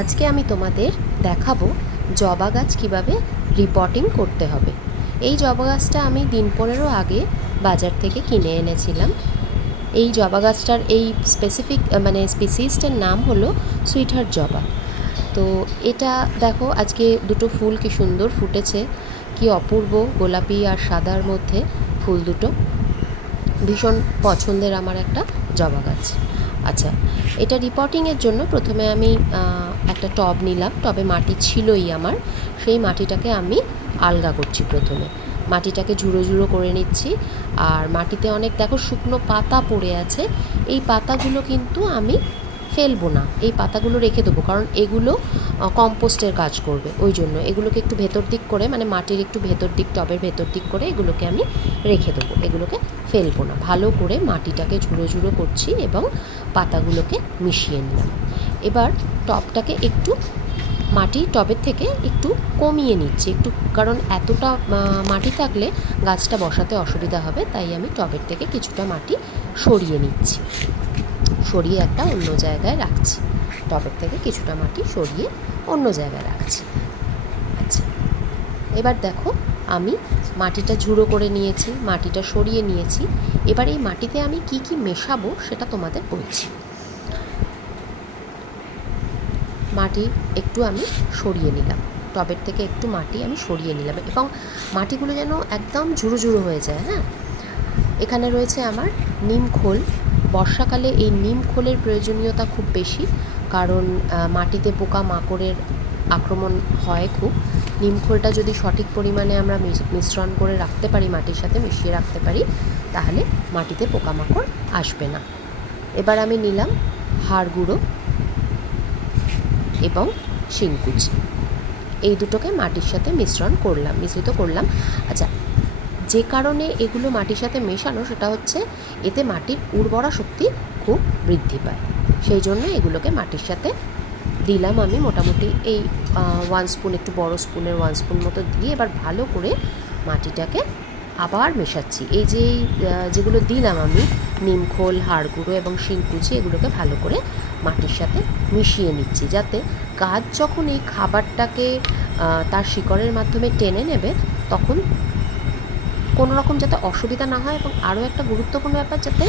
আজকে আমি তোমাদের দেখাবো জবা গাছ কীভাবে রিপটিং করতে হবে। এই জবা গাছটা আমি দিন 15 আগে বাজার থেকে কিনে এনেছিলাম। এই জবা গাছটার এই স্পেসিফিক স্পিসিসটার নাম হলো সুইটহার্ট জবা। তো এটা দেখো, আজকে দুটো ফুল কি সুন্দর ফুটেছে, কি অপূর্ব গোলাপি আর সাদার মধ্যে ফুল দুটো। ভীষণ পছন্দের আমার একটা জবা গাছ। আচ্ছা, এটা রিপটিংয়ের জন্য প্রথমে আমি একটা টব নিলাম। টবে মাটি ছিলই আমার, সেই মাটিটাকে আমি আলগা করছি। প্রথমে মাটিটাকে ঝুড়ো ঝুড়ো করে নিচ্ছি। আর মাটিতে অনেক দেখো শুকনো পাতা পড়ে আছে, এই পাতাগুলো কিন্তু আমি ফেলবো না, এই পাতাগুলো রেখে দেবো, কারণ এগুলো কম্পোস্টের কাজ করবে। ওই জন্য এগুলোকে একটু ভেতর দিক করে, মাটির একটু ভেতর দিক, টবের ভেতর দিক করে এগুলোকে আমি রেখে দেবো, এগুলোকে ফেলবো না। ভালো করে মাটিটাকে ঝুড়ো ঝুড়ো করছি এবং পাতাগুলোকে মিশিয়ে নিলাম। এবার টবটাকে একটু মাটি টবের থেকে একটু কমিয়ে নিচ্ছি একটু, কারণ এতটা মাটি থাকলে গাছটা বসাতে অসুবিধা হবে, তাই আমি টবের থেকে কিছুটা মাটি সরিয়ে নিচ্ছি, সরিয়ে একটা অন্য জায়গায় রাখছি। টবের থেকে কিছুটা মাটি সরিয়ে অন্য জায়গায় রাখছি। আচ্ছা, এবার দেখো আমি মাটিটা ঝুড়ো করে নিয়েছি, মাটিটা সরিয়ে নিয়েছি। এবার এই মাটিতে আমি কি কি মেশাবো সেটা তোমাদের বলছি। মাটি একটু আমি সরিয়ে নিলাম, টবের থেকে একটু মাটি আমি সরিয়ে নিলাম, এবং মাটিগুলো যেন একদম ঝুড়ো ঝুড়ো হয়ে যায়। হ্যাঁ, এখানে রয়েছে আমার নিম খোল। বর্ষাকালে এই নিম খোলের প্রয়োজনীয়তা খুব বেশি, কারণ মাটিতে পোকা মাকড়ের আক্রমণ হয় খুব। নিম খোলটা যদি সঠিক পরিমাণে আমরা মিশ্রণ করে রাখতে পারি, মাটির সাথে মিশিয়ে রাখতে পারি, তাহলে মাটিতে পোকামাকড় আসবে না। এবার আমি নিলাম হাড় গুঁড়ো এবং শিংকুচি, এই দুটোকে মাটির সাথে মিশ্রিত করলাম। আচ্ছা, যে কারণে এগুলো মাটির সাথে মেশানো, সেটা হচ্ছে এতে মাটির উর্বরা শক্তি খুব বৃদ্ধি পায়, সেই জন্য এগুলোকে মাটির সাথে দিলাম আমি। মোটামুটি এই 1 স্পুন, একটু বড় স্পুনের 1 স্পুন মতো দিয়ে এবার ভালো করে মাটিটাকে আবার মেশাচ্ছি। এই যে যেগুলো দিলাম আমি, নিমখোল, হাড় গুঁড়ো এবং শিংকুচি, এগুলোকে ভালো করে মাটির সাথে মিশিয়ে নিচ্ছি, যাতে গাছ যখন এই খাবারটাকে তার শিকড়ের মাধ্যমে টেনে নেবে, তখন কোনো রকম যাতে অসুবিধা না হয়। এবং আরও একটা গুরুত্বপূর্ণ ব্যাপার, যাতে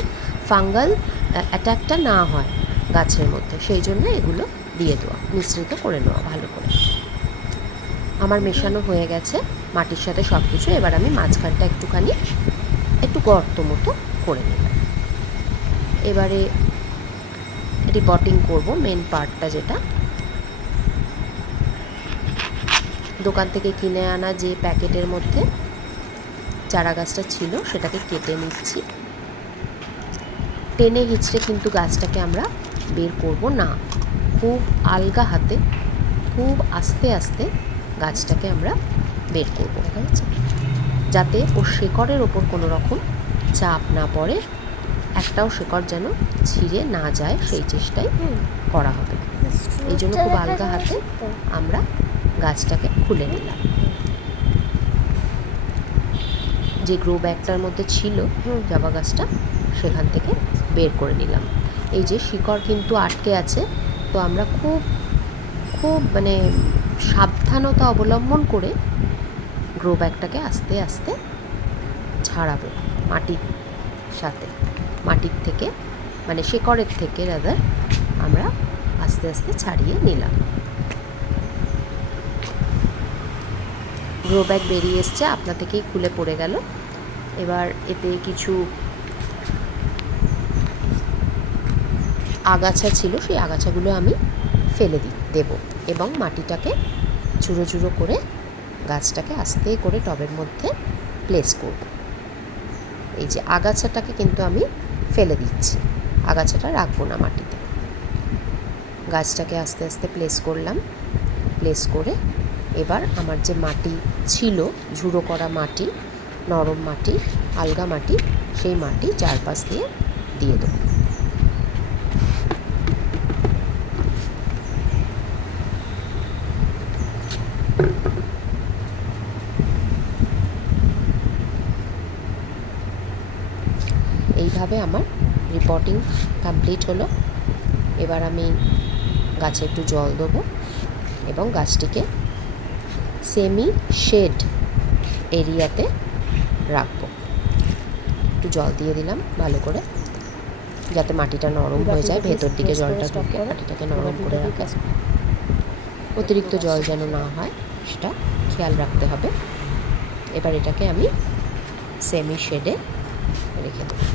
ফাঙ্গাল অ্যাটাকটা না হয় গাছের মধ্যে, সেই জন্য এগুলো দিয়ে দেওয়া, মিশ্রিত করে নেওয়া ভালো করে। আমার মেশানো হয়ে গেছে মাটির সাথে সব কিছু। এবার আমি মাঝখানটা একটু গর্ত মতো করে নিলাম। এবারে রিপটিং করব, মেন পার্টটা যেটা, দোকান থেকে কিনে আনা যে প্যাকেটের মধ্যে চারা গাছটা ছিল সেটাকে কেটে নিচ্ছি। টেনে হিঁচড়ে কিন্তু গাছটাকে আমরা বের করব না, খুব আলগা হাতে, খুব আস্তে আস্তে গাছটাকে আমরা বের করব, যাতে ওর শেকড়ের ওপর কোনো রকম চাপ না পড়ে, একটাও শেকড় যেন ছিঁড়ে না যায়, সেই চেষ্টাই করা হবে। এই জন্য খুব আলগা হাতে আমরা গাছটাকে খুলে নিলাম। যে গ্রো ব্যাগটার মধ্যে ছিল জবা গাছটা, সেখান থেকে বের করে নিলাম। এই যে শিকড় কিন্তু আটকে আছে, তো আমরা খুব খুব সাবধানতা অবলম্বন করে গ্রো ব্যাগটাকে আস্তে আস্তে ছাড়াবো মাটির সাথে, মাটির থেকে শেকড়ের থেকে আমরা আস্তে আস্তে ছাড়িয়ে নিলাম। গ্রো ব্যাগ বেরিয়ে এসছে, আপনা থেকেই খুলে পড়ে গেল। এবার এতে কিছু আগাছা ছিল, সেই আগাছাগুলো আমি ফেলে দেব এবং মাটিটাকে ঝুড়ো ঝুড়ো করে গাছটাকে আস্তে করে টবের মধ্যে প্লেস করব। এই যে আগাছাটাকে কিন্তু আমি ফেলে দিচ্ছি, আগাছাটা রাখবো না মাটিতে। গাছটাকে আস্তে আস্তে প্লেস করলাম। প্লেস করে এবার আমার যে মাটি ছিল, ঝুড়ো করা মাটি, নরম মাটি, আলগা মাটি, সেই মাটি চারপাশ দিয়ে দেবো। এইভাবে আমার রিপটিং কমপ্লিট হলো। এবার আমি গাছে একটু জল দেবো এবং গাছটিকে সেমি শেড এরিয়াতে রাখবো। একটু জল দিয়ে দিলাম ভালো করে, যাতে মাটিটা নরম হয়ে যায়, ভেতর দিকে জলটা ঢুকে মাটিটাকে নরম করে রাখে। অতিরিক্ত জল যেন না হয় সেটা খেয়াল রাখতে হবে। এবার এটাকে আমি সেমি শেডে রেখে দেবো।